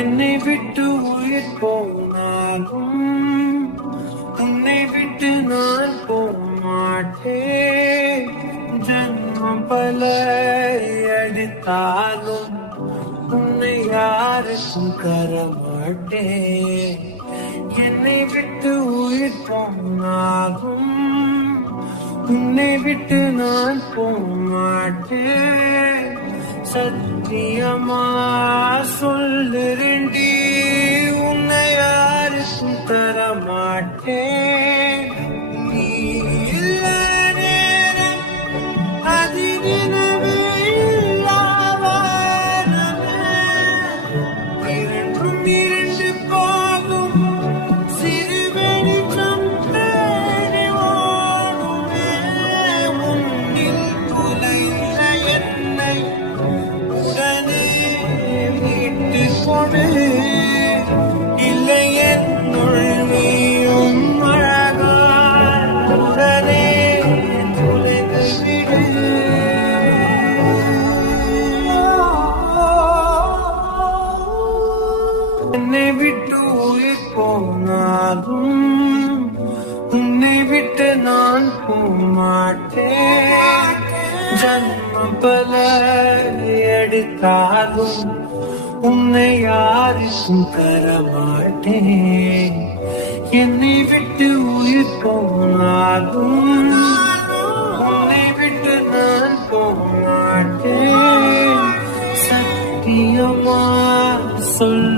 என்னை விட்டு உயிர் போனாலும் உன்னை விட்டு நான் போமாட்டேன். ஜன்மம் பல அடித்தாலும் உன்னை யாருக்கும் தரமாட்டேன். என்னை விட்டு உயிர் போனாலும் உன்னை விட்டு நான் போமாட்டேன். சத்தியமா சொல்லுறேன்டி, உன்னை யாருக்கும் தரமாட்டேன். நீ இல்ல நேரம் அதிரினவே இல்லாவானமே. இரண்டும் இரண்டு போகும் சிறு வெளிச்சம் தேடி ஓடுமே. உன்னில் குலைந்த என்னை உடனே விட்டு கொடு. இல்லை என்னுள் நீயும் அழகாய் உடனே துளைந்து விடு. என்னை விட்டு உயிர் போனாலும் உன்னை விட்டு நான் போமாட்டேன். ஜன்மம் பல எடுத்தாலும் உன்னை யாருக்கும் தரமாட்டேன். என்னை விட்டு உயிர் போனாலும் உன்னை விட்டு நான் போமாட்டேன். சத்தியமா சொல்